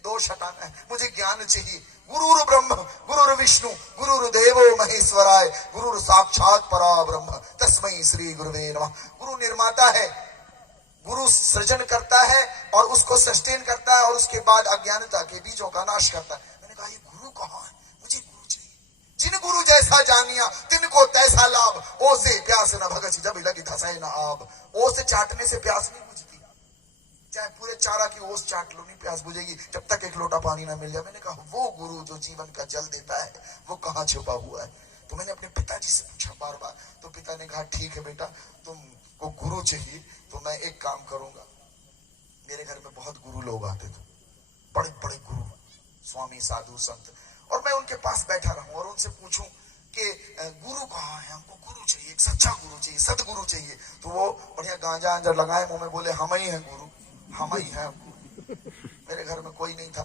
दोष हटाना है, मुझे ज्ञान चाहिए। गुरुर ब्रह्म गुरुर विष्णु गुरुर्देवो महेश्वराय गुरुर साक्षात पराब्रह्म तस्मै श्री गुरुवे नमः। गुरु निर्माता है, गुरु सृजन करता है और उसको सस्टेन करता है और उसके बाद अज्ञानता के बीजों का नाश करता है। मैंने कहा ये गुरु कहाँ है, मुझे गुरु चाहिए। जिन गुरु जैसा जानिया तिनको तैसा लाभ, ओ से प्यास न भगत जब लगी धसाए न आब। ओ से चाटने से प्यास नहीं बुझती, चाहे पूरे चारा की ओस चाट लो नहीं प्यास बुझेगी जब तक एक लोटा पानी ना मिल जाए। मैंने कहा वो गुरु जो जीवन का जल देता है वो कहाँ छुपा हुआ है। तो मैंने अपने पिताजी से पूछा बार बार, तो पिता ने कहा ठीक है बेटा, तुमको गुरु चाहिए तो मैं एक काम करूंगा। मेरे घर में बहुत गुरु लोग आते थे, बड़े बड़े गुरु, स्वामी साधु संत, और मैं उनके पास बैठा रहूं और उनसे पूछूं कि गुरु कहाँ है, हमको गुरु चाहिए, एक सच्चा गुरु चाहिए, सदगुरु चाहिए। तो वो बढ़िया गांजा अंजर लगाए मुंह में बोले हम ही हैं गुरु, हम ही हैं। मेरे घर में कोई नहीं था।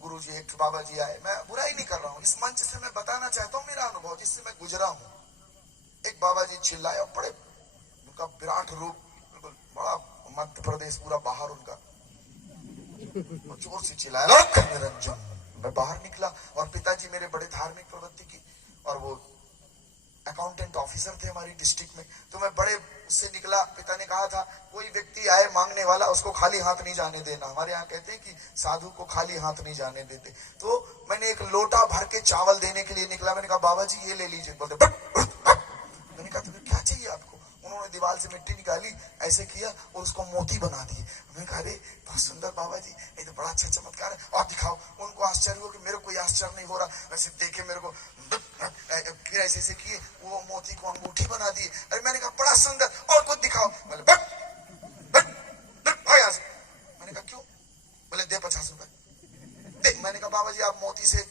गुरु जी एक बाबा जी आए, मैं बुराई नहीं कर रहा हूँ, इस मंच से मैं बताना चाहता हूँ मेरा अनुभव जिससे मैं गुजरा हूँ। एक बाबा जी चिल्लाए और बड़े उनका विराट रूप, बिल्कुल बड़ा मध्य प्रदेश पूरा बाहर उनका, जोर से चिल्लाया निरंजन। मैं बाहर निकला और पिताजी मेरे बड़े धार्मिक प्रवृत्ति की और वो अकाउंटेंट ऑफिसर थे हमारी डिस्ट्रिक्ट में। तो मैं बड़े उससे निकला, पिता ने कहा था कोई व्यक्ति आए मांगने वाला उसको खाली हाथ नहीं जाने देना। हमारे यहाँ कहते हैं कि साधु को खाली हाथ नहीं जाने देते। तो मैंने एक लोटा भर के चावल देने के लिए निकला। मैंने कहा बाबा जी ये ले लीजिए। बोलते मैंने कहा तुम्हें क्या चाहिए आपको। उन्होंने दीवार से मिट्टी निकाली, ऐसे किया और उसको मोती बना दिए। मैंने कहा अरे बहुत सुंदर बाबा जी, ये तो बड़ा अच्छा चमत्कार है, और दिखाओ। उनको आश्चर्य हुआ कि मेरे को आश्चर्य नहीं हो रहा, वैसे देखे मेरे को, फिर ऐसे ऐसे किए, वो मोती को अंगूठी बना दी। अरे मैंने कहा बड़ा सुंदर, और कुछ दिखाओ। बोले मैंने कहा क्यों। बोले दे 50 रुपए दे। मैंने कहा बाबा जी आप मोती से,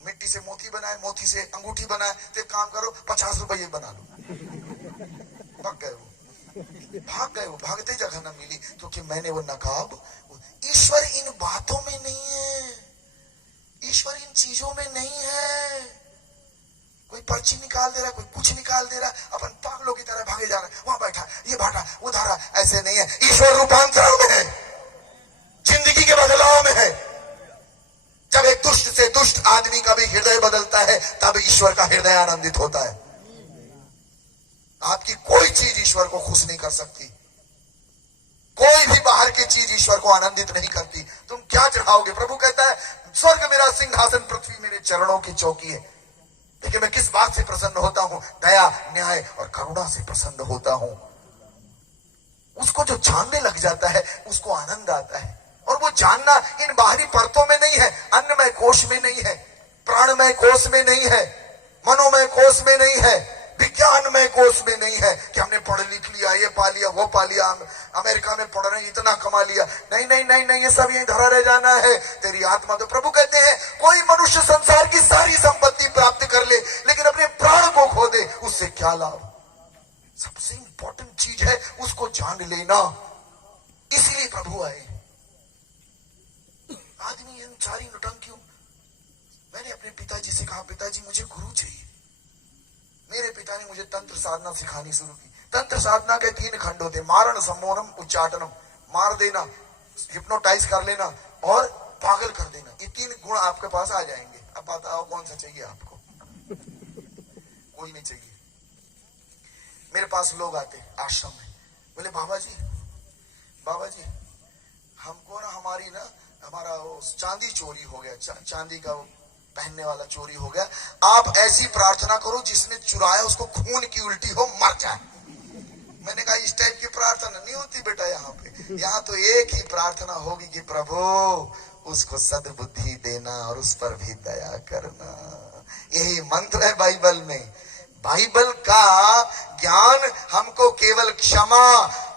मिट्टी से मोती बनाए, मोती से अंगूठी बनाए, तो एक काम करो 50 रुपये बना लो। भाग गए वो, भागते जगह न मिली, क्योंकि मैंने वो नकाब, ईश्वर इन बातों में नहीं है, ईश्वर इन चीजों में नहीं है। कोई पर्ची निकाल दे रहा, कोई कुछ निकाल दे रहा, अपन पागलों की तरह भागे जा रहे, वहां बैठा, ये भाटा, वो धारा, ऐसे नहीं है। ईश्वर रूपांतरण में है, जिंदगी के बदलाव में है। जब एक दुष्ट से दुष्ट आदमी का भी हृदय बदलता है तब ईश्वर का हृदय आनंदित होता है। आपकी कोई चीज ईश्वर को खुश नहीं कर सकती, कोई भी बाहर की चीज ईश्वर को आनंदित नहीं करती। तुम क्या चढ़ाओगे। प्रभु कहता है स्वर्ग मेरा सिंहासन, पृथ्वी मेरे चरणों की चौकी है। लेकिन मैं किस बात से प्रसन्न होता हूं, दया न्याय और करुणा से प्रसन्न होता हूं। उसको जो जानने लग जाता है उसको आनंद आता है। और वो जानना इन बाहरी परतों में नहीं है, अन्नमय कोश में नहीं है, प्राणमय कोश में नहीं है, मनोमय कोश में नहीं है, विज्ञानमय कोश में नहीं है कि हमने पढ़ लिख लिया, ये पा लिया, वो पा लिया, अमेरिका में पढ़ रहे इतना कमा लिया। नहीं नहीं नहीं नहीं, ये सब यहीं धरा रह जाना है। तेरी आत्मा, तो प्रभु कहते हैं कोई मनुष्य संसार की सारी संपत्ति प्राप्त कर ले लेकिन अपने प्राण को खो दे, उससे क्या लाभ। सबसे इंपॉर्टेंट चीज है उसको जान लेना। इसीलिए प्रभु आए। आदमी इन सारी नौटंकियों। मैंने अपने पिताजी से कहा पिताजी मुझे गुरु चाहिए। मेरे पिता ने मुझे तंत्र साधना सिखानी शुरू की। तंत्र साधना के 3 खंड होते, मारण, सम्मोहनम, उच्चाटनम। मार देना, हिप्नोटाइज कर लेना और पागल कर देना। ये 3 गुण आपके पास आ जाएंगे। अब बताओ कौन सा चाहिए आपको। कोई नहीं चाहिए। मेरे पास लोग आते आश्रम में, बोले बाबा जी हमको ना हमारा वो चांदी चोरी हो गया, चांदी का पहनने वाला चोरी हो गया। आप ऐसी प्रार्थना करो जिसने चुराया उसको खून की उल्टी हो, मर जाए। मैंने कहा इस टाइप की प्रार्थना नहीं होती बेटा यहाँ पे। यहाँ तो एक ही प्रार्थना होगी कि प्रभु उसको सद्बुद्धि देना और उस पर भी दया करना। यही मंत्र है बाइबल में। बाइबल का ज्ञान हमको केवल क्षमा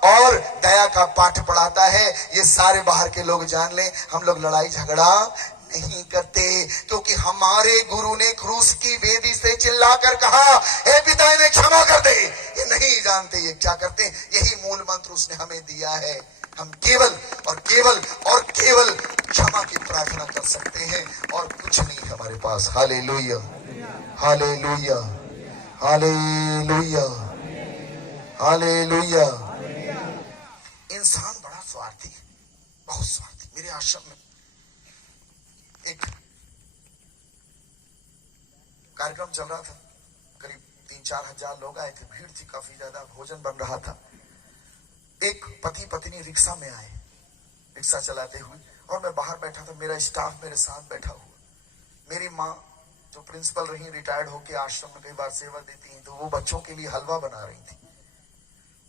और दया का पाठ पढ़ाता है। ये सारे बाहर के लोग जान लें, हम लोग लड़ाई झगड़ा नहीं करते, क्योंकि हमारे गुरु ने क्रूस की वेदी से चिल्लाकर कहा हे पिता इन्हें क्षमा कर दे। ये नहीं जानते ये क्या करते हैं। यही मूल मंत्र उसने हमें दिया है। हम केवल और केवल और केवल क्षमा की प्रार्थना कर सकते हैं और कुछ नहीं हमारे पास। Hallelujah, hallelujah, hallelujah, hallelujah. इंसान बड़ा स्वार्थी है, बहुत स्वार्थी। मेरे आश्रम में एक कार्यक्रम चल रहा था, करीब 3-4 हजार लोग आए थे, भीड़ थी काफी ज्यादा, भोजन बन रहा था। एक पति पत्नी रिक्शा में आए, रिक्शा चलाते हुए, और मैं बाहर बैठा था, मेरा स्टाफ मेरे साथ बैठा हुआ। मेरी माँ जो प्रिंसिपल रही, रिटायर्ड होके आश्रम में कई बार सेवा देती हैं, तो वो बच्चों के लिए हलवा बना रही थी।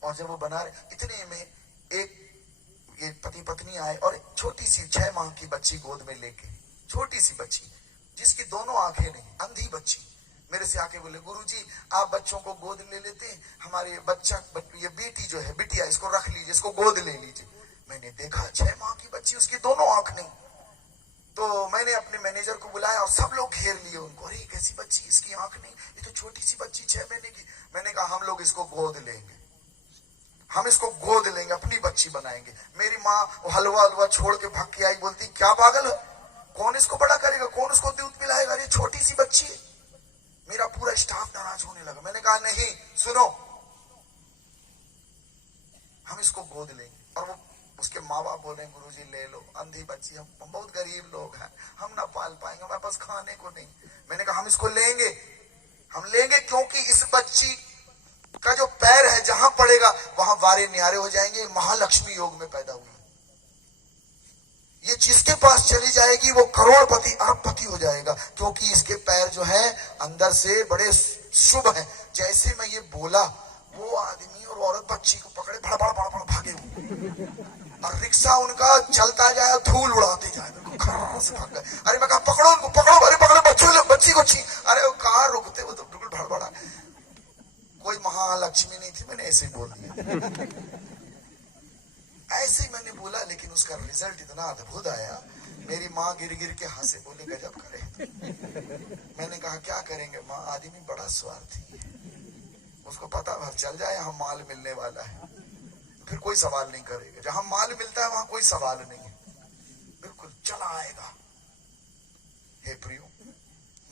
और जब वो बना रहे, इतने में एक ये पति पत्नी आए और एक छोटी सी 6 माह की बच्ची गोद में लेके, छोटी सी बच्ची जिसकी दोनों आंखें नहीं, अंधी बच्ची, मेरे से आके बोले, गुरुजी आप बच्चों को गोद ले लेते हैं, हमारे बच्चा ये बेटी जो है, बिटिया, इसको रख लीजिए, इसको गोद ले लीजिए। मैंने देखा 6 माह की बच्ची, उसकी दोनों आंख नहीं। तो मैंने अपने मैनेजर को बुलाया और सब लोग घेर लिए उनको, अरे कैसी बच्ची, इसकी आंख नहीं, ये तो छोटी सी बच्ची 6 महीने की। मैंने कहा हम लोग इसको गोद लेंगे, हम इसको गोद लेंगे, अपनी बच्ची बनाएंगे। मेरी माँ हलवा छोड़ के भाग के आई, बोलती क्या पागल है, कौन इसको बड़ा करेगा, कौन उसको दूध पिलाएगा, ये छोटी सी बच्ची है। मेरा पूरा स्टाफ नाराज होने लगा। मैंने कहा नहीं, सुनो, हम इसको गोद लेंगे। और वो उसके माँ बाप बोले, गुरुजी ले लो, अंधी बच्ची, हम बहुत गरीब लोग हैं, हम ना पाल पाएंगे, हमारे पास खाने को नहीं। मैंने कहा हम इसको लेंगे, हम लेंगे, क्योंकि इस बच्ची का जो पैर है जहां पड़ेगा वहां वारे न्यारे हो जाएंगे। महालक्ष्मी योग में पैदा हुई, ये जिसके पास चली जाएगी वो करोड़पति अरबपति हो जाएगा, क्योंकि इसके पैर जो है अंदर से बड़े शुभ हैं। जैसे मैं ये बोला, वो आदमी और औरत बच्ची को पकड़े, भड़ भड़ भड़ भड़ भागे और रिक्शा उनका चलता जाए, धूल उड़ाते जाए, से भाग गए। अरे मैं कहा पकड़ो उनको, पकड़ो, अरे पकड़ो बच्चों, बच्ची को छीन, अरे वो कहाँ रुकते, वो तो बिल्कुल भड़बड़ा। कोई महालक्ष्मी नहीं थी, मैंने ऐसे बोल दिया, ऐसे ही मैंने बोला, लेकिन उसका रिजल्ट इतना अद्भुत आया। मेरी माँ गिर गिर के हंसे, बोले गजब करे। मैंने कहा क्या करेंगे माँ, आदमी बड़ा स्वार्थी है, उसको पता भर चल जाए यहाँ माल मिलने वाला है, फिर कोई सवाल नहीं करेगा। जहां माल मिलता है वहां कोई सवाल नहीं है, बिल्कुल चला आएगा। हे प्रियो,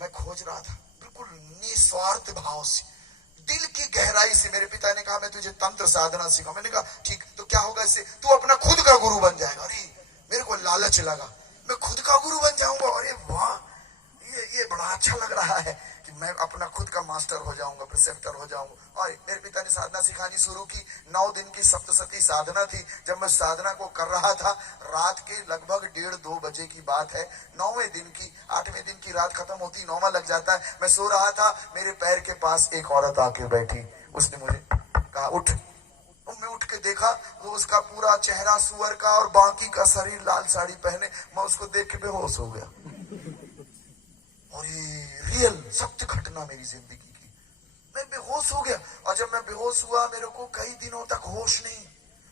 मैं खोज रहा था बिल्कुल निस्वार्थ भाव से, दिल की गहराई से। मेरे पिता ने कहा मैं तुझे तंत्र साधना सिखा। मैंने कहा ठीक, तो क्या होगा इससे, तू अपना खुद का गुरु बन जाएगा। अरे मेरे को लालच लगा, मैं खुद का गुरु बन जाऊंगा। अरे वाह, ये बड़ा अच्छा लग रहा है कि मैं अपना खुद का मास्टर हो जाऊंगा, प्रिसेप्टर हो जाऊंगा। और मेरे पिता ने साधना सिखानी शुरू की। 9 दिन की सप्तशती साधना थी। जब मैं साधना को कर रहा था, रात के लगभग 1:30-2 बजे की बात है। 9वें दिन की, 8वें दिन की रात खत्म होती, 9वां लग जाता है। मैं सो रहा था, मेरे पैर के पास एक औरत आके बैठी। उसने मुझे कहा उठ। मैं उठ के देखा तो उसका पूरा चेहरा सुअर का और बाकी का शरीर लाल साड़ी पहने। मैं उसको देख के बेहोश हो गया। और ये रियल सत्य घटना मेरी जिंदगी की, मैं बेहोश हो गया। और जब मैं बेहोश हुआ, मेरे को कई दिनों तक होश नहीं।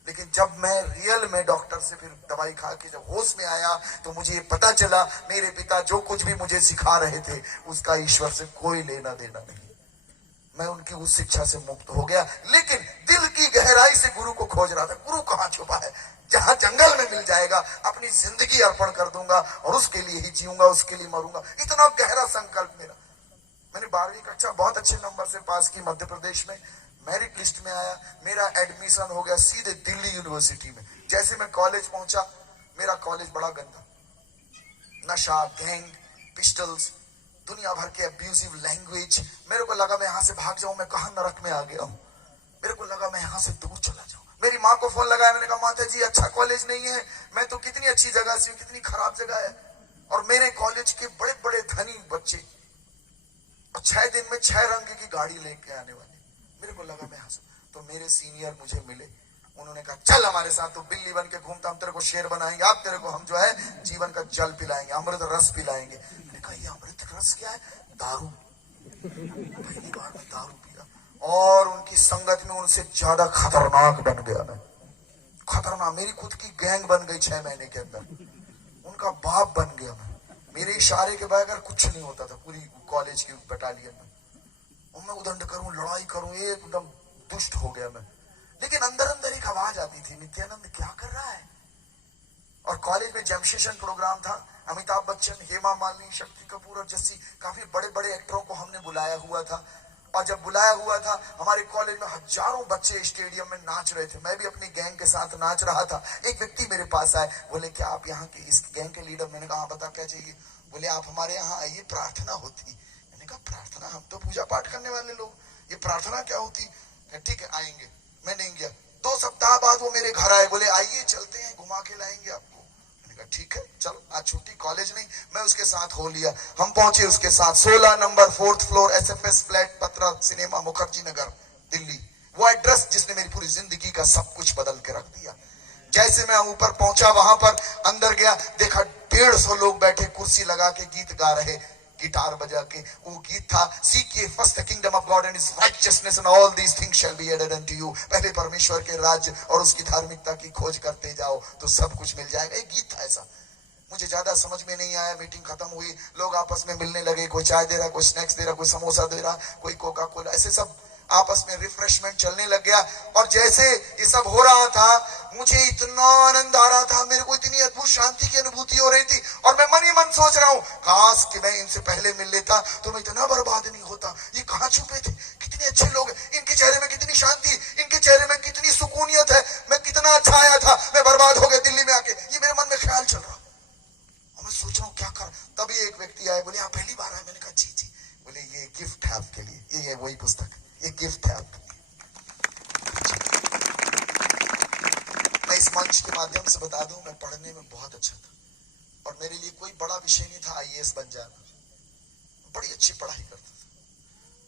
लेकिन जब मैं रियल में डॉक्टर से फिर दवाई खा के जब होश में आया, तो मुझे पता चला मेरे पिता जो कुछ भी मुझे सिखा रहे थे उसका ईश्वर से कोई लेना देना नहीं। मैं उनकी उस शिक्षा से मुक्त हो गया। लेकिन दिल की गहराई से गुरु को खोज रहा था। गुरु कहाँ छुपा है, जहां जंगल में मिल जाएगा, अपनी जिंदगी अर्पण कर दूंगा और उसके लिए ही जीऊंगा, उसके लिए मरूंगा। इतना गहरा संकल्प मेरा। मैंने 12वीं कक्षा बहुत अच्छे नंबर से पास की, मध्य प्रदेश में मेरिट लिस्ट में आया। मेरा एडमिशन हो गया सीधे दिल्ली यूनिवर्सिटी में। जैसे मैं कॉलेज पहुंचा, मेरा कॉलेज बड़ा गंदा, नशा, गैंग, पिस्टल्स, दुनिया भर के अब्यूजिव लैंग्वेज। मेरे को लगा मैं यहाँ से भाग जाऊं, मैं कहां नरक में आ गया हूं। मेरे को लगा मैं यहाँ से दूर चला जाऊं। मेरी माँ को फोन लगाया, मैंने कहा माता जी अच्छा कॉलेज नहीं है, मैं तो कितनी अच्छी जगह से, कितनी खराब जगह है। और मेरे कॉलेज के बड़े बड़े धनी बच्चे, और 6 दिन में 6 रंग की गाड़ी लेके आने वाले। मेरे को लगा मैं हंस। तो मेरे सीनियर मुझे मिले, उन्होंने कहा चल हमारे साथ, तो बिल्ली बन के घूमता, हम तेरे को शेर बनाएंगे, आप तेरे को हम जो है जीवन का जल पिलाएंगे, अमृत रस पिलाएंगे। मैंने कहा ये अमृत रस क्या है? दारू। पहली बार में दारू पिया और उनकी संगत में उनसे ज्यादा खतरनाक बन गया मैं। खतरनाक, मेरी खुद की गैंग बन गई 6 महीने के अंदर। उनका बाप बन गया मैं। मेरे इशारे के बगैर कुछ नहीं होता था पूरी कॉलेज की बटालियन में। और मैं उदंड करूं, लड़ाई करूं, एकदम दुष्ट हो गया मैं। लेकिन अंदर अंदर एक आवाज आती थी, नित्यानंद क्या कर रहा है? और कॉलेज में जैम सेशन प्रोग्राम था। अमिताभ बच्चन, हेमा मालिनी, शक्ति कपूर और जस्सी, काफी बड़े बड़े एक्टरों को हमने बुलाया हुआ था। और जब बुलाया हुआ था, हमारे कॉलेज में हजारों बच्चे स्टेडियम में नाच रहे थे, मैं भी अपनी गैंग के साथ नाच रहा था। एक व्यक्ति मेरे पास आए, बोले क्या आप यहाँ के इस गैंग के लीडर? मैंने कहा बता क्या चाहिए? बोले आप हमारे यहाँ आइए, प्रार्थना होती। मैंने कहा प्रार्थना? हम तो पूजा पाठ करने वाले लोग, ये प्रार्थना क्या होती? ठीक है आएंगे। मैं नहीं गया। 2 सप्ताह बाद वो मेरे घर आए, बोले आइए चलते हैं, घुमा के लाएंगे आपको। ठीक है चल, आज छुट्टी, कॉलेज नहीं। मैं उसके साथ हो लिया। हम पहुंचे उसके साथ 16 number 4th floor SFS flat, पत्रा सिनेमा, मुखर्जी नगर, दिल्ली। वो एड्रेस जिसने मेरी पूरी जिंदगी का सब कुछ बदल के रख दिया। जैसे मैं ऊपर पहुंचा, वहां पर अंदर गया, देखा 150 लोग बैठे कुर्सी लगा के गीत गा रहे, गिटार बजा के। वो गीत था seek ye first the kingdom of God and his righteousness and all these things shall be added unto you. पहले परमेश्वर के राज्य और उसकी धार्मिकता की खोज करते जाओ तो सब कुछ मिल जाएगा। एक गीत था ऐसा, मुझे ज्यादा समझ में नहीं आया। मीटिंग खत्म हुई, लोग आपस में मिलने लगे, कोई चाय दे रहा, कोई स्नैक्स दे रहा, कोई समोसा दे रहा, कोई कोका कोला, ऐसे सब आपस में रिफ्रेशमेंट चलने लग गया। और जैसे ये सब हो रहा था, मुझे इतना आनंद आ रहा था, मेरे को इतनी अद्भुत शांति की अनुभूति हो रही थी। और मैं मन ही मन सोच रहा हूं, काश कि मैं इनसे पहले मिल लेता तो मैं इतना बर्बाद नहीं होता। ये कहां छुपे थे? कितने अच्छे लोग हैं, इनके चेहरे में कितनी शांति, इनके चेहरे में कितनी सुकूनियत है। मैं कितना अच्छा आया था, मैं बर्बाद हो गया दिल्ली में आके। ये मेरे मन में ख्याल चल रहा, मैं सोच रहा हूँ क्या कर। तभी एक व्यक्ति आए, बोले आप पहली बार आए? मैंने कहा जी जी। बोले ये गिफ्ट है आपके लिए, ये वही पुस्तक, ये गिफ्ट है आपके लिए। मैं इस मंच के माध्यम से बता दूं, मैं पढ़ने में बहुत अच्छा था और मेरे लिए कोई बड़ा विषय नहीं था IAS बन जाना। बड़ी अच्छी पढ़ाई करता था।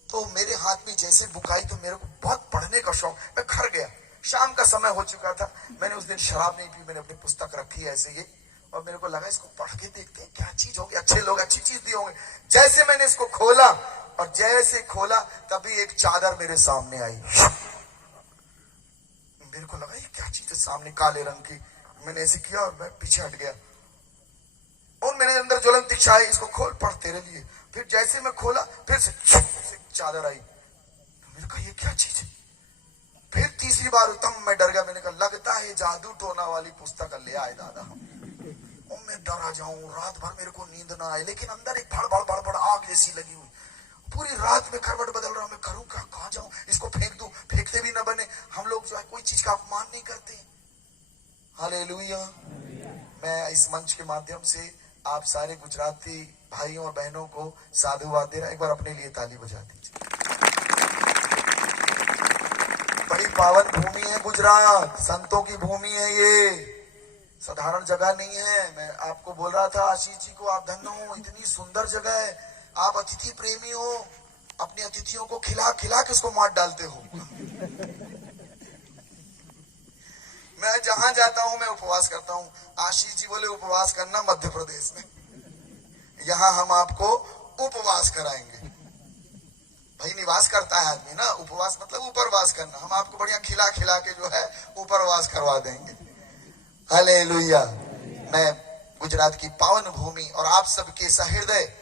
तो मेरे हाथ में जैसे बुक आई तो मेरे को बहुत पढ़ने का शौक, मैं घर गया। शाम का समय हो चुका था, मैंने उस दिन शराब नहीं पी, मैंने अपनी पुस्तक रखी है ऐसे ही, और मेरे को लगा इसको पढ़ के देखते हैं क्या चीज होगी, अच्छे लोग अच्छी चीज दिए होंगे। जैसे मैंने इसको खोला और जैसे खोला तभी एक चादर मेरे सामने आई। मेरे को लगा ये क्या चीज है सामने, काले रंग की। मैंने ऐसे किया और मैं पीछे हट गया और मेरे अंदर ज्वलंत इच्छा आई, इसको खोल, पढ़ तेरे लिए। फिर जैसे मैं खोला, फिर से चादर आई। मैंने कहा ये क्या चीज है? फिर तीसरी बार तब मैं डर गया। मैंने कहा लगता है जादू टोना वाली पुस्तक ले आए दादा। और मैं डरा जाऊं, रात भर मेरे को नींद ना आए, लेकिन अंदर एक भड़ आग जैसी लगी हुई। पूरी रात में करवट बदल रहा हूं, मैं करूं क्या, कहां जाऊं, इसको फेंक दूं, फेंकते भी ना बने। हम लोग जो है कोई चीज का अपमान नहीं करते। हालेलुया। मैं इस मंच के माध्यम से आप सारे गुजराती भाइयों और बहनों को साधुवाद दे रहा। एक बार अपने लिए ताली बजा दीजिए। बड़ी पावन भूमि है गुजरात, संतों की भूमि है ये, साधारण जगह नहीं है। मैं आपको बोल रहा था आशीष जी को, आप धन्य हो, इतनी सुंदर जगह है। आप अतिथि प्रेमी हो, अपने अतिथियों को खिला खिला के उसको मार डालते हो। मैं जहां जाता हूं मैं उपवास करता हूं। आशीष जी बोले उपवास करना मध्य प्रदेश में, यहां हम आपको उपवास कराएंगे। भाई निवास करता है आदमी ना, उपवास मतलब उपरवास करना। हम आपको बढ़िया खिला खिला के जो है उपरवास करवा देंगे। हालेलुया। मैं गुजरात की पावन भूमि और आप सबके सहृदय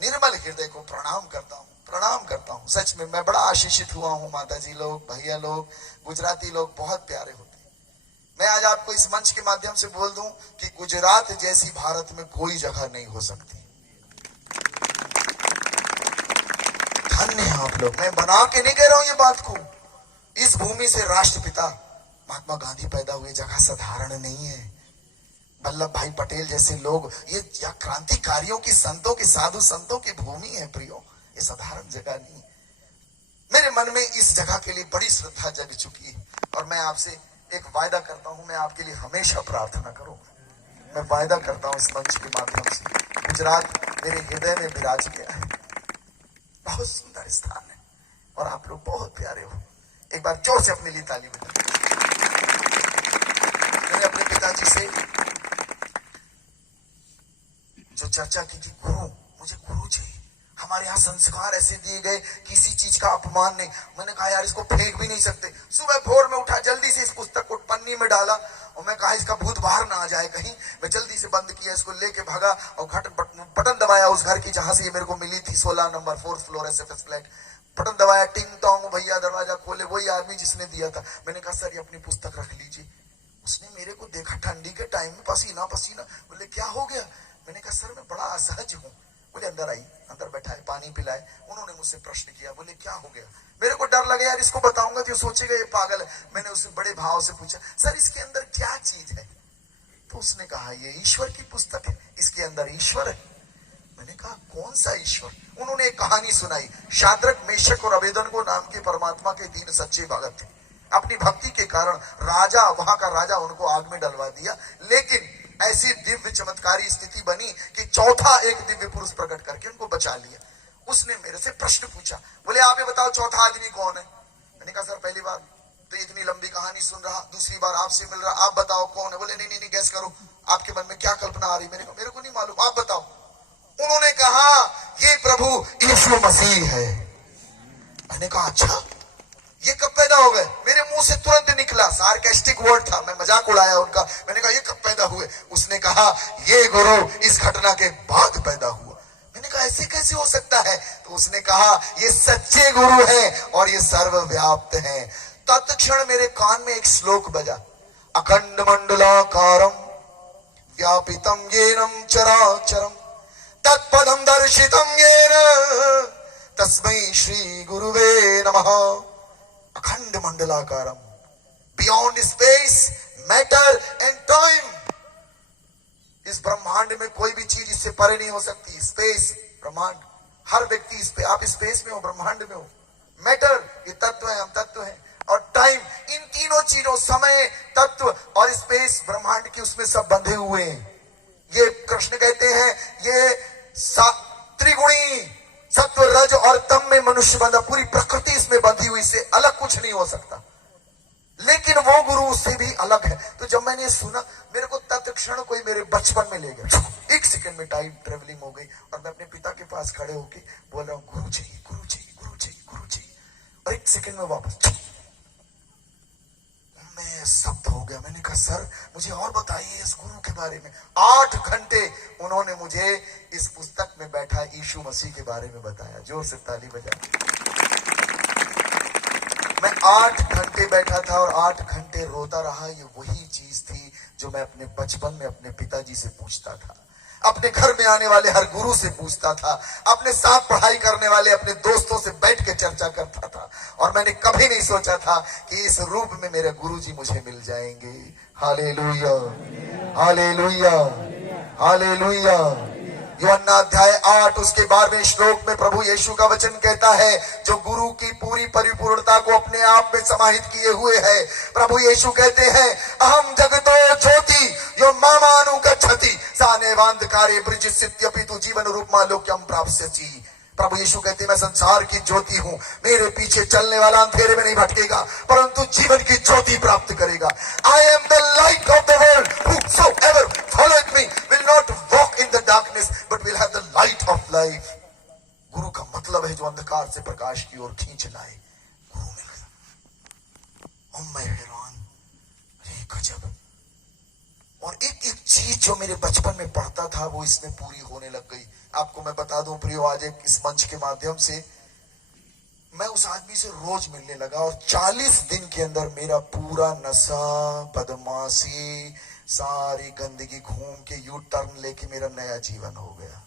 निर्मल हृदय को प्रणाम करता हूँ, प्रणाम करता हूँ। सच में मैं बड़ा आशीषित हुआ हूँ। माता जी लोग, भैया लोग, गुजराती लोग बहुत प्यारे होते हैं। मैं आज आपको इस मंच के माध्यम से बोल दूं कि गुजरात जैसी भारत में कोई जगह नहीं हो सकती। धन्य है आप लोग। मैं बना के नहीं कह रहा हूं ये बात को। इस भूमि से राष्ट्रपिता महात्मा गांधी पैदा हुए, जगह साधारण नहीं है। वल्लभ भाई पटेल जैसे लोग, ये क्रांतिकारियों की, संतों की, साधु संतों की भूमि है प्रियो, ये साधारण जगह नहीं। मेरे मन में इस जगह के लिए बड़ी श्रद्धा जग चुकी है और मैं आपसे एक वायदा करता हूं, मैं आपके लिए हमेशा प्रार्थना करूंगा। मैं वायदा करता हूं इस मंच के माध्यम से, गुजरात मेरे हृदय में विराज गया है। बहुत सुंदर स्थान है और आप लोग बहुत प्यारे हो। एक बार जोर से अपने लिए ताली बजाइए। मैंने अपने पिताजी से जो चर्चा की थी, गुरु, मुझे गुरु चाहिए। हमारे यहाँ संस्कार ऐसे दिए गए, किसी चीज का अपमान नहीं। मैंने कहा यार इसको फेंक भी नहीं सकते। सुबह भोर में उठा, जल्दी से इस पुस्तक को पन्नी में डाला और मैं कहा इसका भूत बाहर ना आ जाए कहीं। मैं जल्दी से बंद किया, इसको लेके भागा और बटन दबाया उस घर की जहां से ये मेरे को मिली थी, 16 number 4th floor SFS flat. Button दबाया, टिंग टोंग, भैया दरवाजा खोले, वही आदमी जिसने दिया था। मैंने कहा सर ये अपनी पुस्तक रख लीजिए। उसने मेरे को देखा ठंडी के टाइम में, पसीना पसीना। बोले क्या हो गया? मैंने कहा सर मैं बड़ा असहज हूँ, बोले अंदर आई, अंदर बैठाए, पानी पिलाए। उन्होंने मुझसे प्रश्न किया, बोले क्या हो गया? मेरे को डर लगे यार इसको बताऊंगा तो सोचेगा ये पागल है। मैंने उससे बड़े भाव से पूछा, सर इसके अंदर क्या चीज है? तो उसने कहा ये ईश्वर की पुस्तक है, इसके अंदर ईश्वर है। मैंने कहा कौन सा ईश्वर? उन्होंने एक कहानी सुनाई। शाद्रक, मेशक और अबेदनगो नाम के परमात्मा के 3 सच्चे भगत थे। अपनी भक्ति के कारण राजा, वहां का राजा उनको आग में डलवा दिया, लेकिन ऐसी दिव्य चमत्कारी स्थिति बनी कि चौथा एक दिव्य पुरुष प्रकट करके उनको बचा लिया। उसने मेरे से प्रश्न पूछा, बोले आप ये बताओ चौथा आदमी कौन है? मैंने कहा सर पहली बार तो इतनी लंबी कहानी सुन रहा, दूसरी बार आपसे मिल रहा, आप बताओ कौन है? बोले नहीं नहीं नहीं, गैस करो, आपके मन में क्या कल्पना आ रही? मैंने कहा मेरे को नहीं मालूम, आप बताओ। उन्होंने कहा ये प्रभु यीशु मसीह है। मैंने कहा अच्छा, ये कब पैदा हो गए? मेरे मुंह से तुरंत निकला, सार्केस्टिक वर्ड था, मैं मजाक उड़ाया उनका। मैंने कहा ये कब पैदा हुए? उसने कहा ये गुरु इस घटना के बाद पैदा हुआ। मैंने कहा ऐसे कैसे हो सकता है? तो उसने कहा ये सच्चे गुरु हैं और ये सर्वव्याप्त हैं। तत्क्षण मेरे कान में एक श्लोक बजा, अखंड मंडलाकारम व्यापितम येनम चराचरम तत्पदम दर्शितम येन तस्मै श्री गुरुवे नमः। अखंड मंडलाकारम, beyond space, matter and time. इस ब्रह्मांड में कोई भी चीज इससे परे नहीं हो सकती। स्पेस, ब्रह्मांड, हर व्यक्ति इस पे, आप स्पेस में हो, ब्रह्मांड में हो। मैटर, ये तत्व है, हम तत्व हैं। और टाइम, इन तीनों चीजों, समय, तत्व और स्पेस, ब्रह्मांड की उसमें सब बंधे हुए हैं। ये कृष्ण कहते हैं ये त्रिगुणी सत्व, रज और तम में मनुष्य बंधा, पूरी प्रकृति इसमें बंधी हुई, से अलग कुछ नहीं हो सकता। लेकिन वो गुरु उससे भी अलग है। तो जब मैंने सुना, मेरे को तत्क्षण कोई मेरे बचपन में ले गया। एक सेकंड में टाइम ट्रेवलिंग हो गई और मैं अपने पिता के पास खड़े होके बोल रहा हूँ गुरु जी, गुरु जी, गुरु जी, गुरु जी। और एक सेकंड में वापस मैं शब्द हो गया। मैंने कहा सर मुझे और बताइए इस गुरु के बारे में। 8 घंटे उन्होंने मुझे इस पुस्तक में बैठा यीशु मसीह के बारे में बताया। जोर से ताली बजा। मैं 8 घंटे बैठा था और 8 घंटे रोता रहा। ये वही चीज थी जो मैं अपने बचपन में अपने पिताजी से पूछता था, अपने घर में आने वाले हर गुरु से पूछता था, अपने साथ पढ़ाई करने वाले अपने दोस्तों से बैठ के चर्चा करता था। और मैंने कभी नहीं सोचा था कि इस रूप में मेरे गुरुजी मुझे मिल जाएंगे। Hallelujah, hallelujah, hallelujah. यूहन्ना अध्याय 8 उसके 12वें श्लोक में प्रभु यीशु का वचन कहता है, जो गुरु की पूरी परिपूर्णता को अपने आप में समाहित किए हुए है। प्रभु यीशु कहते हैं अहम जगतो ज्योति यो मामानु गच्छति सानेवांधकारे बृजिस्यत्यपितु जीवन रूपमा लोक्यम प्राप्स्यसि। प्रभु यीशु कहते हैं मैं संसार की ज्योति हूं, मेरे पीछे चलने वाला अंधेरे में नहीं भटकेगा परंतु जीवन की ज्योति प्राप्त करेगा। I am the light of the world, whosoever followeth me will not walk in the darkness but will have the light of life। गुरु का मतलब है जो अंधकार से प्रकाश की ओर खींच लाए। गुरु मिल गया और मैं हैरान, अरे गजब। और एक एक चीज जो मेरे बचपन में पढ़ता था वो इसमें पूरी होने लग गई। आपको मैं बता दूं प्रियो, आज एक इस मंच के माध्यम से मैं उस आदमी से रोज मिलने लगा और 40 दिन के अंदर मेरा पूरा नशा, बदमाशी, सारी गंदगी घूम के यू टर्न लेके मेरा नया जीवन हो गया।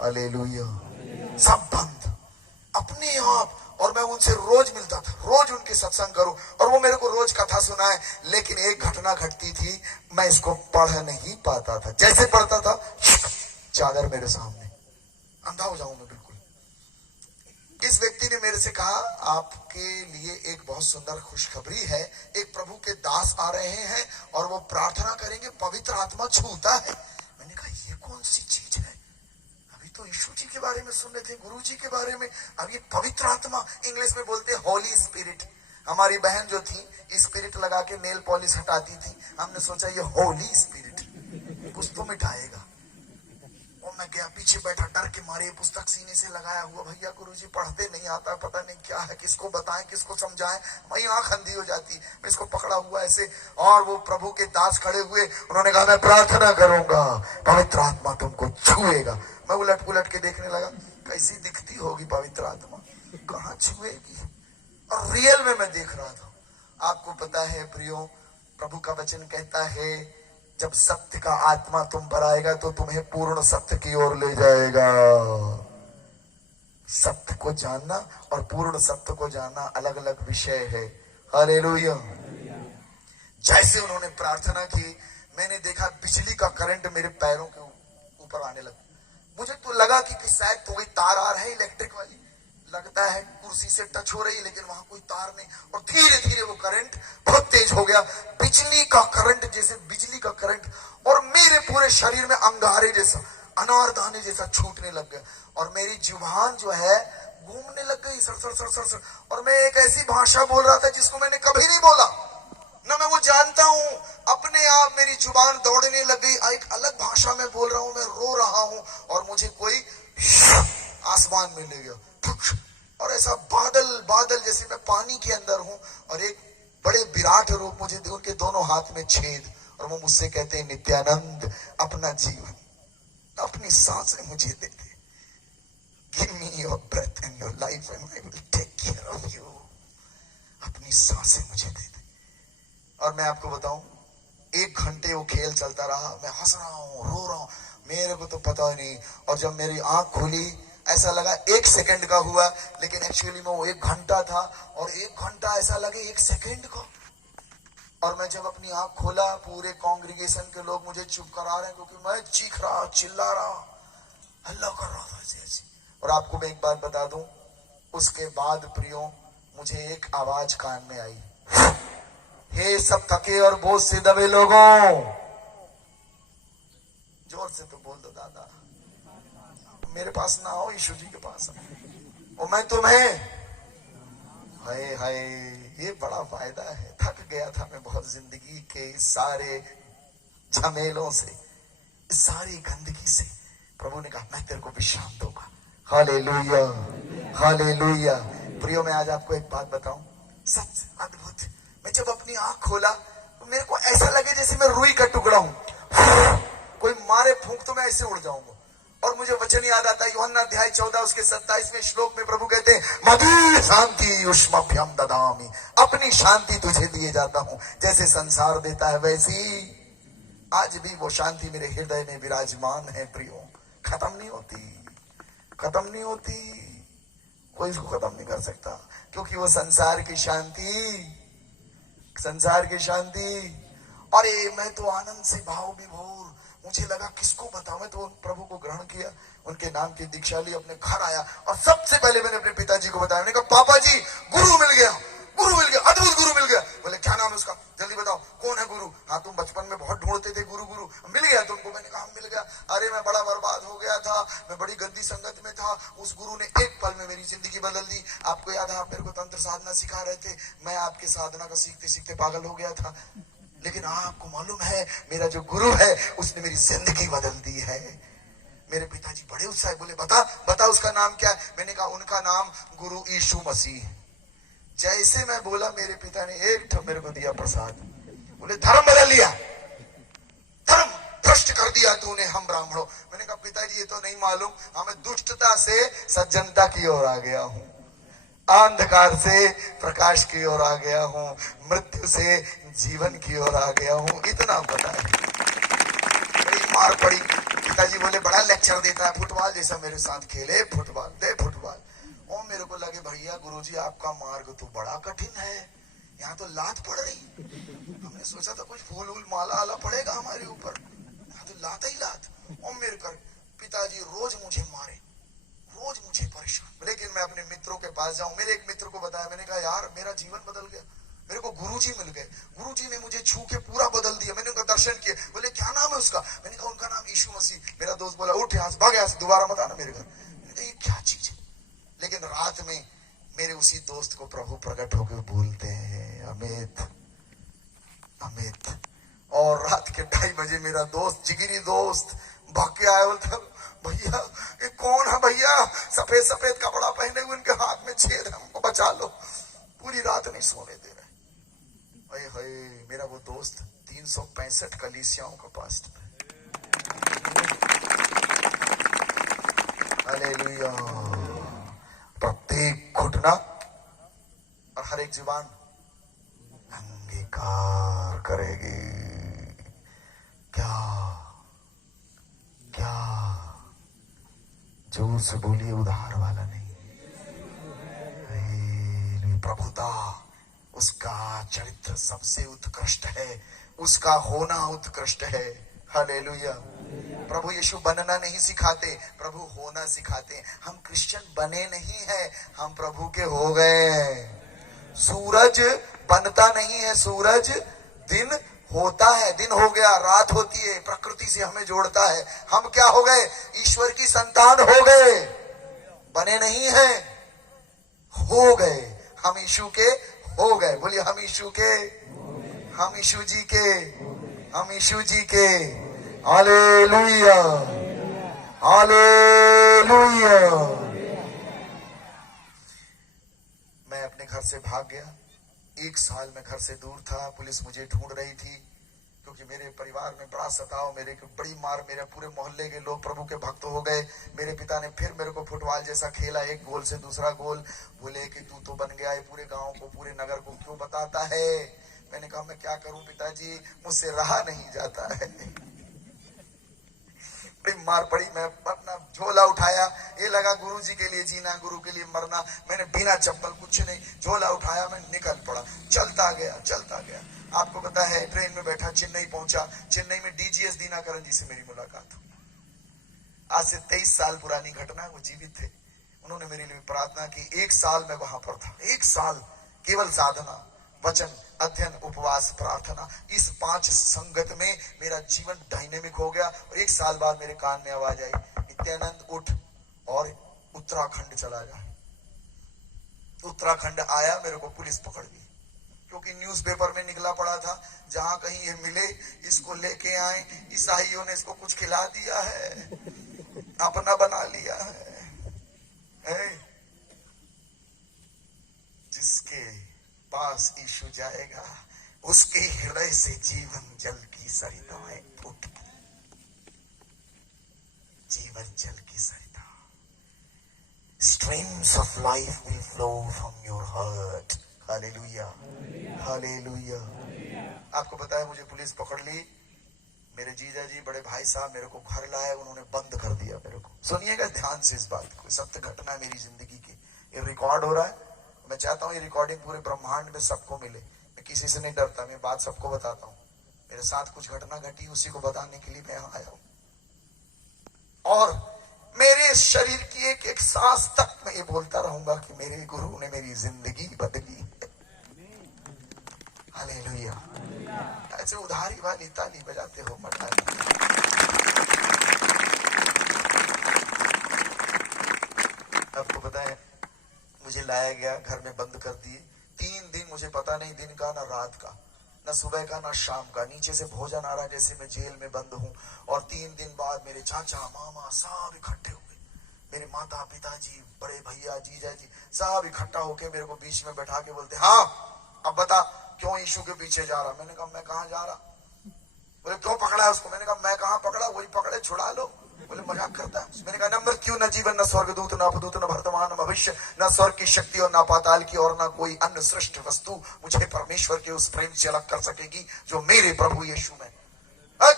हालेलुया। सब बंद अपने आप। और मैं उनसे रोज मिलता था, रोज उनके सत्संग करूं और वो मेरे को रोज कथा सुनाए। लेकिन एक घटना घटती थी, मैं इसको पढ़ नहीं पाता था। जैसे पढ़ता था चादर मेरे सामने, अंधा हो जाऊं मैं बिल्कुल। इस व्यक्ति ने मेरे से कहा आपके लिए एक बहुत सुंदर खुशखबरी है, एक प्रभु के दास आ रहे हैं और वो प्रार्थना करेंगे, पवित्र आत्मा छूता है। मैंने कहा ये कौन सी चीज है? अभी तो यीशु जी के बारे में सुन रहे थे, गुरु जी के बारे में, अब ये पवित्र आत्मा, इंग्लिश में बोलते हैं होली स्पिरिट। हमारी बहन जो थी स्पिरिट लगा के नेल पॉलिश हटाती थी, हमने सोचा ये होली स्पिरिट कुछ तो मिटाएगा। और मैं गया, पीछे बैठा डर के मारे, पुस्तक सीने से लगाया हुआ, भैया गुरुजी पढ़ते नहीं आता, पता नहीं क्या है, किसको बताएं किसको समझाएं। वही आंख अंधी हो जाती, मैं इसको पकड़ा हुआ ऐसे। और वो प्रभु के दास खड़े हुए, उन्होंने कहा मैं प्रार्थना करूंगा, पवित्र आत्मा तुमको छुएगा। मैं उलट पुलट के देखने लगा, कैसी दिखती होगी पवित्र आत्मा, कहाँ छुएगी? और रियल में मैं देख रहा था। आपको पता है प्रियो, प्रभु का वचन कहता है जब सत्य का आत्मा तुम पर आएगा तो तुम्हें पूर्ण सत्य की ओर ले जाएगा। सत्य को जानना और पूर्ण सत्य को जानना अलग अलग विषय है। हालेलुया। जैसे उन्होंने प्रार्थना की, मैंने देखा बिजली का करंट मेरे पैरों के ऊपर आने लगा। मुझे तो लगा कि शायद कोई तार आ रहा है इलेक्ट्रिक वाली, लगता है कुर्सी से टच हो रही, लेकिन वहां कोई तार नहीं। और धीरे धीरे वो करंट बहुत तेज हो गया, बिजली का करंट, जैसे बिजली का करंट, और मेरे पूरे शरीर में अंगारे जैसा, अनारदाने जैसा छूटने लग गया। और मेरी जुबान जो है घूमने लग गई, sir sir sir sir sir. और मैं एक ऐसी भाषा बोल रहा था जिसको मैंने कभी नहीं बोला, ना मैं वो जानता हूं। अपने आप मेरी जुबान दौड़ने लग गई, एक अलग भाषा में बोल रहा हूं, मैं रो रहा हूं। और मुझे कोई आसमान में ले गया, और ऐसा बादल बादल जैसे मैं पानी के अंदर हूं, और एक बड़े विराट रूप, मुझे उनके दोनों हाथ में छेद, और वो मुझसे कहते हैं, नित्यानंद अपना जीवन, अपनी सांसें मुझे दे दे। Give me your breath and your life and I will take care of you. अपनी सांसें मुझे दे दे। और मैं आपको बताऊं, 1 घंटे वो खेल चलता रहा। मैं हंस रहा हूं, रो रहा हूं, मेरे को तो पता ही नहीं। और जब मेरी आंख खुली, ऐसा लगा 1 सेकंड का हुआ, लेकिन एक्चुअली में वो 1 घंटा था। और 1 घंटा ऐसा लगे 1 सेकंड का। और मैं जब अपनी आंख खोला, पूरे कांग्रेगेशन के लोग मुझे चुप करा रहे हैं, क्योंकि मैं चीख रहा, चिल्ला रहा, हल्ला कर रहा था ऐसे। और आपको मैं एक बात बता दूं, उसके बाद प्रियो, मुझे एक आवाज कान में आई, हे सब थके और बोझ से दबे लोगों, जोर से तो बोल दो दादा, मेरे पास ना हो, यीशु जी के पास आओ, और मैं तुम्हें, हाय हाय, ये बड़ा फायदा है। थक गया था मैं बहुत जिंदगी के सारे झमेलों से, इस सारी गंदगी से। प्रभु ने कहा, मैं तेरे को विश्राम दूंगा। Hallelujah, hallelujah. प्रियो, मैं आज आपको एक बात बताऊं, सच अद्भुत। मैं जब अपनी आंख खोला तो मेरे को ऐसा लगे जैसे मैं रुई का टुकड़ा हूं, कोई मारे फूंक तो मैं ऐसे उड़ जाऊंगा। और मुझे वचन याद आता है, यूहन्ना अध्याय 14 उसके 27वें श्लोक में प्रभु कहते हैं, मधुर शांति युष्मभ्यम ददामि, अपनी शांति तुझे दिए जाता हूं, जैसे संसार देता है वैसी आज भी वो शांति मेरे हृदय में विराजमान है। प्रियो, खत्म नहीं होती, खत्म नहीं होती, कोई इसको खत्म नहीं कर सकता, क्योंकि वो संसार की शांति, संसार की शांति। अरे मैं तो आनंद से भाव विभोर, मुझे लगा किसको बताऊं। मैं तो प्रभु को ग्रहण किया, उनके नाम की दीक्षा ली, अपने घर आया, और सबसे पहले मैंने अपने पिताजी को बताया। मैंने कहा, पापा जी, गुरु मिल गया, गुरु मिल गया, अद्भुत गुरु मिल गया। बोले, क्या नाम है उसका, जल्दी बताओ, कौन है गुरु? हाँ, तुम बचपन में बहुत ढूंढते थे गुरु, गुरु मिल गया तुमको? मैंने कहा, मिल गया। अरे मैं बड़ा बर्बाद हो गया था, मैं बड़ी गंदी संगत में था, उस गुरु ने एक पल में मेरी जिंदगी बदल दी। आपको याद है, आप मेरे को तंत्र साधना सिखा रहे थे, मैं आपके साधना का सीखते सीखते पागल हो गया था। लेकिन आपको मालूम है, मेरा जो गुरु है उसने मेरी जिंदगी बदल दी है। मेरे पिताजी बड़े उत्साह, बोले, बता बता उसका नाम क्या है? मैंने कहा, उनका नाम गुरु यीशु मसीह। जैसे मैं बोला, मेरे पिता ने एक ठो मेरे को दिया प्रसाद, बोले, धर्म बदल लिया, धर्म भ्रष्ट कर दिया तूने हम ब्राह्मणों। मैंने कहा, पिताजी ये तो नहीं मालूम, हमें दुष्टता से सज्जनता की ओर आ गया हूं, अंधकार से प्रकाश की ओर आ गया हूं, मृत्यु से जीवन की ओर आ गया हूं, इतना पता है। बड़ी मार पड़ी। पिताजी बोले, बड़ा लेक्चर देता है, फुटबॉल जैसा मेरे साथ खेले, फुटबॉल दे फुटबॉल। और मेरे को लगे, भैया गुरुजी आपका मार्ग तो बड़ा कठिन है, यहाँ तो लात पड़ रही। हमने सोचा था कुछ फूल वूल माला आला पड़ेगा हमारे ऊपर, यहाँ तो लात ही लात। और मेरे कर पिताजी रोज मुझे मारे, रोज मुझे परेशान। लेकिन मैं अपने मित्रों के पास जाऊं, मेरे एक मित्र को बताया, मैंने कहा, यार मेरा जीवन बदल गया, मेरे को गुरुजी मिल गए, गुरुजी ने मुझे छू के पूरा बदल दिया। मैंने उनका दर्शन किया। बोले, क्या नाम है उसका? मैंने कहा, उनका नाम यीशु मसीह। मेरा दोस्त बोला, उठ यहाँ से, भाग यहाँ से, दोबारा मत आना मेरे घर। मैंने कहा, ये क्या चीज है? लेकिन रात में मेरे उसी दोस्त को प्रभु प्रकट होकर बोलते हैं, अमित अमित। और रात के 2:30 बजे मेरा दोस्त, जिगरी दोस्त, भाग के आया, बोलता, भैया ये कौन है भैया, सफेद सफेद कपड़ा पहने हुए, उनके हाथ में छेद है, हमको बचा लो। पूरी रात नहीं सोने दे रहे। अरे हाय, मेरा वो दोस्त 365 कलीसियाओं का पास्टर है। हालेलुया। प्रत्येक घुटना और हर एक जुबान अंगीकार करेगी क्या क्या, जोर से बोलिए, उधार वाला नहीं। प्रभुता, उसका चरित्र सबसे उत्कृष्ट है, उसका होना उत्कृष्ट है। हालेलुया। प्रभु यीशु बनना नहीं सिखाते, प्रभु होना सिखाते। हम क्रिश्चियन बने नहीं है, हम प्रभु के हो गए हैं। सूरज बनता नहीं है, सूरज दिन होता है। दिन हो गया, रात होती है, प्रकृति से हमें जोड़ता है। हम क्या हो गए? ईश्वर की संतान हो गए। बने नहीं है, हो गए। हम यीशु के हो गए। बोलिए, हम यीशु के, हम यीशु जी के, हम यीशु जी के। Hallelujah, hallelujah. मैं अपने घर से भाग गया। 1 साल में घर से दूर था। पुलिस मुझे ढूंढ रही थी क्योंकि मेरे परिवार में बड़ा सताव, मेरे को बड़ी मार। मेरे पूरे मोहल्ले के लोग प्रभु के भक्त हो गए। मेरे पिता ने फिर मेरे को फुटबॉल जैसा खेला, एक गोल से दूसरा गोल। बोले कि तू तो बन गया है, पूरे गांव को, पूरे नगर को क्यों बताता है? मैंने कहा, मैं क्या करूं पिताजी, मुझसे रहा नहीं जाता है। बड़ी मार पड़ी। मैं अपना झोला उठाया, ये लगा गुरु जी के लिए जीना, गुरु के लिए मरना। मैंने बिना चप्पल, कुछ नहीं, झोला उठाया, मैं निकल पड़ा। चलता गया, चलता गया। आपको पता है, ट्रेन में बैठा, चेन्नई पहुंचा। चेन्नई में डीजीएस दीनाकरण जी से मेरी मुलाकात हुई। आज से 23 साल पुरानी घटना, वो जीवित थे। उन्होंने मेरे लिए प्रार्थना की। 1 साल में वहां पर था, 1 साल केवल साधना, वचन, अध्ययन, उपवास, प्रार्थना। इस 5 संगत में मेरा जीवन डायनेमिक हो गया। और 1 साल बाद मेरे कान में आवाज आई, नित्यानंद उठ और उत्तराखंड चला जा। उत्तराखंड आया, मेरे को पुलिस पकड़ ली क्योंकि न्यूज़पेपर में निकला पड़ा था, जहां कहीं ये मिले इसको लेके आए। ईसाइयों ने इसको कुछ खिला दिया है, अपना बना लिया है। जिसके पास यीशु जाएगा, उसके हृदय से जीवन जल की सरिताएं फूटती। जीवन जल की सरिता, streams of life will flow from your heart. Hallelujah, hallelujah. आपको पता है, मुझे पुलिस पकड़ ली। मेरे जीजा जी, बड़े भाई साहब मेरे को घर लाए, उन्होंने बंद कर दिया मेरे को। सुनिएगा ध्यान से इस बात को, सत्य घटना है मेरी जिंदगी की। ये रिकॉर्ड हो रहा है। मैं चाहता हूँ ये रिकॉर्डिंग पूरे ब्रह्मांड में सबको मिले। मैं किसी से नहीं डरता, मैं बात सबको बताता हूँ। मेरे साथ कुछ घटना घटी, उसी को बताने के लिए मैं यहाँ आया हूँ। और मेरे शरीर की एक एक सांस तक मैं ये बोलता रहूंगा कि मेरे गुरु ने मेरी जिंदगी बदली है। हालेलुया। ऐसे उधारी वाली ताली बजाते हो मत। आपको पता है, मुझे लाया गया, घर में बंद कर दिए। 3 दिन मुझे पता नहीं दिन का ना रात का, ना सुबह का ना शाम का। नीचे से भोजन आ रहा जैसे मैं जेल में बंद हूँ। और 3 दिन बाद मेरे चाचा, मामा सब इकट्ठे हुए। मेरे माता, पिताजी, बड़े भैया, जीजा जी सब इकट्ठा होके मेरे को बीच में बैठा के बोलते, हाँ अब बता क्यों यीशु के पीछे जा रहा? मैंने कहा, मैं कहाँ जा रहा? बोले, क्यों पकड़ा है उसको? मैंने कहा, मैं कहाँ पकड़ा, वही पकड़े, छुड़ा लो। बोले, मजाक करता है। मैंने कहा, नंबर क्यों? न जीवन, न स्वर्गदूत, न अपदूत, न वर्तमान, न भविष्य, न स्वर्ग की शक्ति और न पाताल की और न कोई अन्य सृष्ट वस्तु मुझे परमेश्वर के उस प्रेम से अलग कर सकेगी जो मेरे प्रभु यीशु में।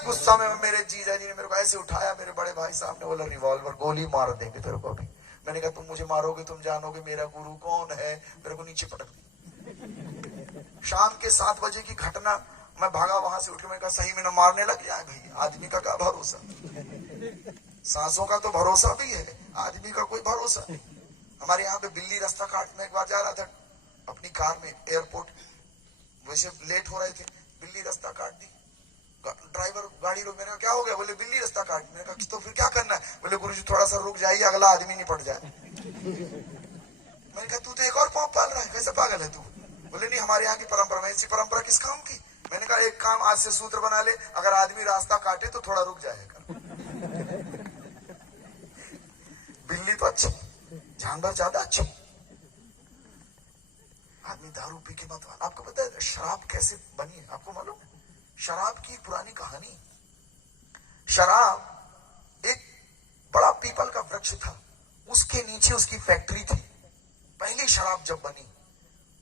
गुस्सा में मेरे जीजा जी ने मेरे को ऐसे उठाया, मेरे बड़े भाई साहब ने बोला, रिवॉल्वर, गोली मार देंगे तेरे को अभी। मैंने कहा, तुम मुझे मारोगे, तुम जानोगे मेरा गुरु कौन है। मेरे को नीचे पटक दी। शाम के 7 बजे की घटना। मैं भागा वहां से उठ के। मैंने कहा, सही में न मारने लग जाए भाई, आदमी का क्या भरोसा। सांसों का तो भरोसा भी है, आदमी का कोई भरोसा नहीं। हमारे यहाँ पे बिल्ली रास्ता काट में एक बार जा रहा था अपनी कार में, एयरपोर्ट, वैसे लेट हो रहे थे, बिल्ली रास्ता काट दी। ड्राइवर गाड़ी रोक। मैंने कहा, क्या हो गया? बोले, बिल्ली रास्ता काट। मैंने कहा, तो फिर क्या करना है? बोले, गुरुजी थोड़ा सा रुक जाइए, अगला आदमी नहीं पड़ जाए। मैंने कहा, तू तो एक और पाप पाल रहा है, कैसे पागल है तू? बोले, नहीं हमारे यहाँ की परंपरा। मैं, ऐसी परंपरा किस काम की? मैंने कहा, एक काम आज से सूत्र बना ले, अगर आदमी रास्ता काटे तो थोड़ा रुक जाएगा। बिल्ली तो अच्छी, जानवर ज्यादा अच्छी। आदमी दारू पी के मत। आपको पता है शराब कैसे बनी है? आपको मालूम है? शराब की पुरानी कहानी। शराब एक बड़ा पीपल का वृक्ष था, उसके नीचे उसकी फैक्ट्री थी। पहली शराब जब बनी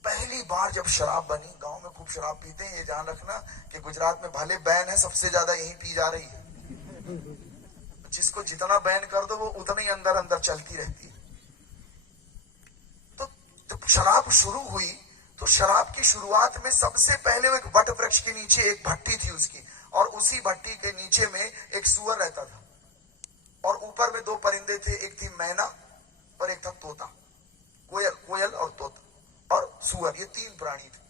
पहली बार जब शराब बनी, गांव में खूब शराब पीते हैं, ये जान रखना कि गुजरात में भले बैन है, सबसे ज्यादा यही पी जा रही है। जिसको जितना बैन कर दो वो उतना ही अंदर अंदर चलती रहती है। तो जब शराब शुरू हुई तो शराब की शुरुआत में सबसे पहले वो एक वट वृक्ष के नीचे एक भट्टी थी उसकी, और उसी भट्टी के नीचे में एक सुअर रहता था, और ऊपर में दो परिंदे थे, एक थी मैना और एक था तोता, कोयल और तोता और सुअर, ये तीन प्राणी थे।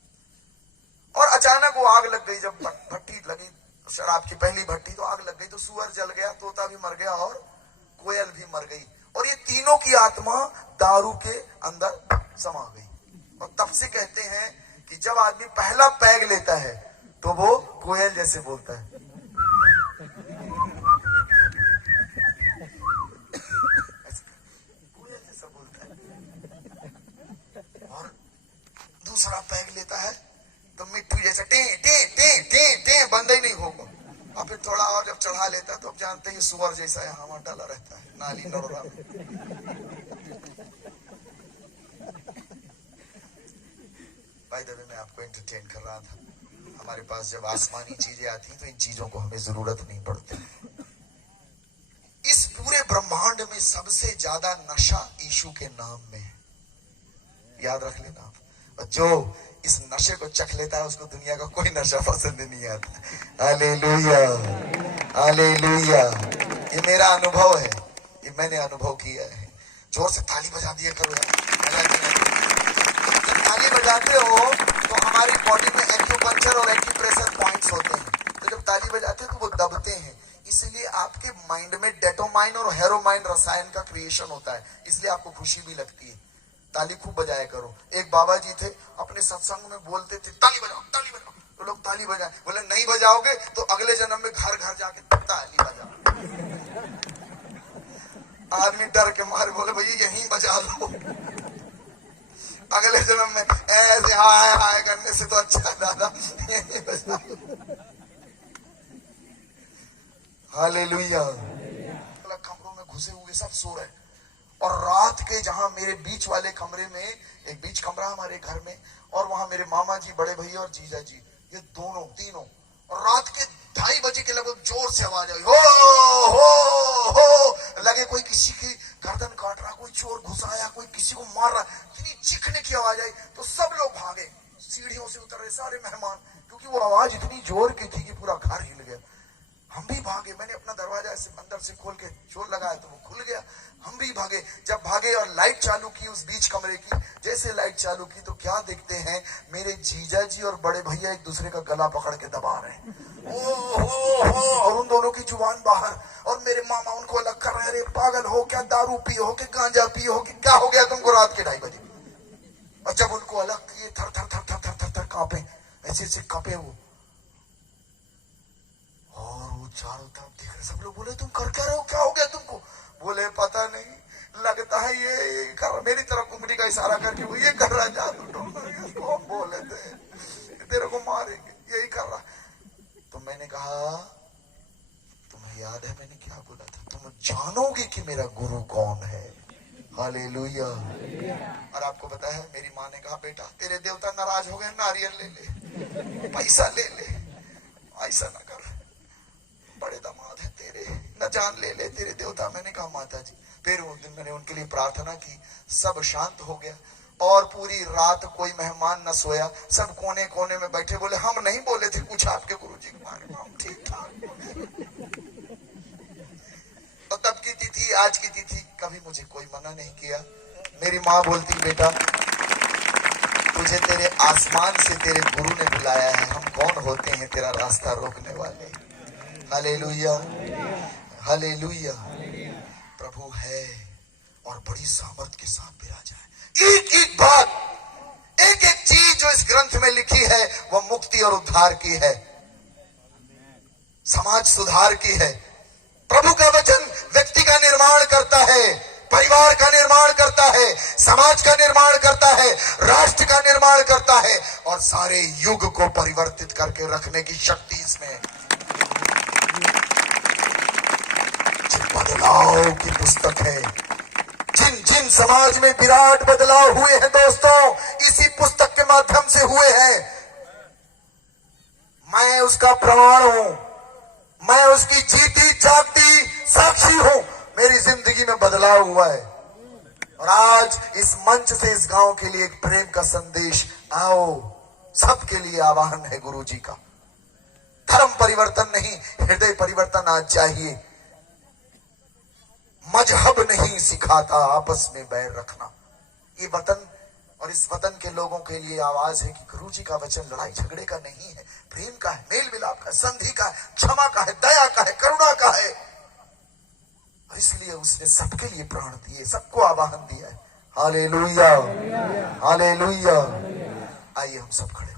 और अचानक वो आग लग गई, जब भट्टी लगी शराब की पहली भट्टी, तो आग लग गई, तो सुअर जल गया, तोता भी मर गया और कोयल भी मर गई, और ये तीनों की आत्मा दारू के अंदर समा गई। और तब से कहते हैं कि जब आदमी पहला पैग लेता है तो वो कोयल जैसे बोलता है। कोयल जैसा बोलता है। और दूसरा पैग लेता है तो मिट्टू जैसा टे टे टे टे टे, बंद ही नहीं होगा। और फिर थोड़ा और जब चढ़ा लेता है तो अब जानते हैं सुअर जैसा है, हवा डाला रहता है नाली नरोड़ा में। भाई दबे मैं आपको एंटरटेन कर रहा था। हमारे पास जब आसमानी चीजें आती हैं तो इन चीजों को हमें जरूरत नहीं पड़ती। इस पूरे ब्रह्मांड में सबसे ज्यादा नशा यीशु के नाम में है, याद रख लेना आप। और जो इस नशे को चख लेता है उसको दुनिया का कोई नशा पसंद नहीं आता। Hallelujah, hallelujah. ये मेरा अनुभव है, ये मैंने अनुभव किया है। जोर से ताली बजा दिया करो यार। जब ताली बजाते हो तो हमारी बॉडी में एक्यूपंक्चर और एक्यूप्रेशर पॉइंट्स होते हैं, तो जब ताली बजाते हैं तो वो दबते हैं, इसलिए आपके माइंड में डेटोमाइन और हेरोमाइन रसायन का क्रिएशन होता है, इसलिए आपको खुशी भी लगती है। ताली खूब बजाया करो। एक बाबा जी थे, अपने सत्संग में बोलते थे ताली बजाओ ताली बजाओ, तो लोग ताली बजाए, बोले नहीं बजाओगे तो अगले जन्म में घर घर जाके ताली बजाओ। आदमी डर के मारे बोले भैया यहीं बजा लो, अगले जन्म में ऐसे हाय हाय करने से तो अच्छा दादा यहीं बजा लो। हालेलुया। कमरों में घुसे हुए सब सो रहे, और रात के जहां मेरे बीच वाले कमरे में, एक बीच कमरा हमारे घर में, और वहां मेरे मामा जी, बड़े भैया और जीजा जी, ये दोनों तीनों, और रात के 2:30 बजे के लगभग जोर से आवाज आई, हो लगे कोई किसी की गर्दन काट रहा, कोई चोर घुसाया, कोई किसी को मार रहा, इतनी चीखने की आवाज आई तो सब लोग भागे, सीढ़ियों से उतर रहे सारे मेहमान, क्योंकि वो आवाज इतनी जोर की थी कि पूरा घर हिल गया। हम भी भागे, मैंने अपना दरवाजा ऐसे अंदर से खोल के चोर लगाया तो वो खुल गया, हम भी भागे। जब भागे और लाइट चालू की उस बीच कमरे की, जैसे लाइट चालू की तो क्या देखते हैं, मेरे जीजा जी और बड़े भैया एक दूसरे का गला पकड़ के दबा रहे हैं, ओ और उन दोनों की जुबान बाहर, और मेरे मामा उनको अलग कर रहे हैं, अरे पागल हो क्या, दारू पियो हो कि गांजा पियो हो कि क्या हो गया तुमको रात के 2:30 बजे। और जब उनको अलग किए, थर थर थर थर थर थर थर कांपे, ऐसे ऐसे कांपे वो, और वो चारों तरफ देख रहे, सब लोग बोले तुम कर क्या रहे हो, क्या हो गया तुमको, बोले पता नहीं, लगता है ये कर, मेरी तरफ उंगली का इशारा करके वो ये कर रहा है, जादू टोना बोले थे तेरे को मारेंगे, यही कर रहा। तो मैंने कहा तुम्हें याद है मैंने क्या बोला था, तुम जानोगे कि मेरा गुरु कौन है। हालेलुया। और आपको पता है मेरी माँ ने कहा बेटा तेरे देवता नाराज हो गए, नारियल ले ले, पैसा ले ले, ऐसा ना कर, बड़े दामाद है तेरे, न जान ले ले तेरे देवता। मैंने कहा माता जी, फिर उस दिन मैंने उनके लिए प्रार्थना की, सब शांत हो गया, और पूरी रात कोई मेहमान न सोया, सब कोने कोने में बैठे, बोले हम नहीं बोले थे कुछ आपके गुरुजी के बारे में, हम ठीक ठाक बोले। और तब की तिथि आज की तिथि कभी मुझे कोई मना नहीं किया। मेरी माँ बोलती बेटा तुझे तेरे आसमान से तेरे गुरु ने बुलाया है, हम कौन होते हैं तेरा रास्ता रोकने वाले। Hallelujah, hallelujah. प्रभु है और बड़ी सामर्थ के साथ विराजा है। एक एक बात, एक एक चीज जो इस ग्रंथ में लिखी है वह मुक्ति और उद्धार की है, समाज सुधार की है। प्रभु का वचन व्यक्ति का निर्माण करता है, परिवार का निर्माण करता है, समाज का निर्माण करता है, राष्ट्र का निर्माण करता है, और सारे युग को परिवर्तित करके रखने की शक्ति इसमें है। बदलाव की पुस्तक है। जिन जिन जिन समाज में विराट बदलाव हुए हैं दोस्तों, इसी पुस्तक के माध्यम से हुए हैं। मैं उसका प्रमाण हूं, मैं उसकी जीती जागती साक्षी हूं। मेरी जिंदगी में बदलाव हुआ है। और आज इस मंच से इस गांव के लिए एक प्रेम का संदेश, आओ सबके लिए आह्वान है गुरु जी का। धर्म परिवर्तन नहीं, हृदय परिवर्तन आज चाहिए। मजहब नहीं सिखाता आपस में बैर रखना। ये वतन और इस वतन के लोगों के लिए आवाज है कि गुरु जी का वचन लड़ाई झगड़े का नहीं है, प्रेम का है, मेल मिलाप का, संधि का है, क्षमा का है, दया का है, करुणा का है। इसलिए उसने सबके लिए प्राण दिए, सबको आवाहन दिया है। Hallelujah, hallelujah. आइए हम सब खड़े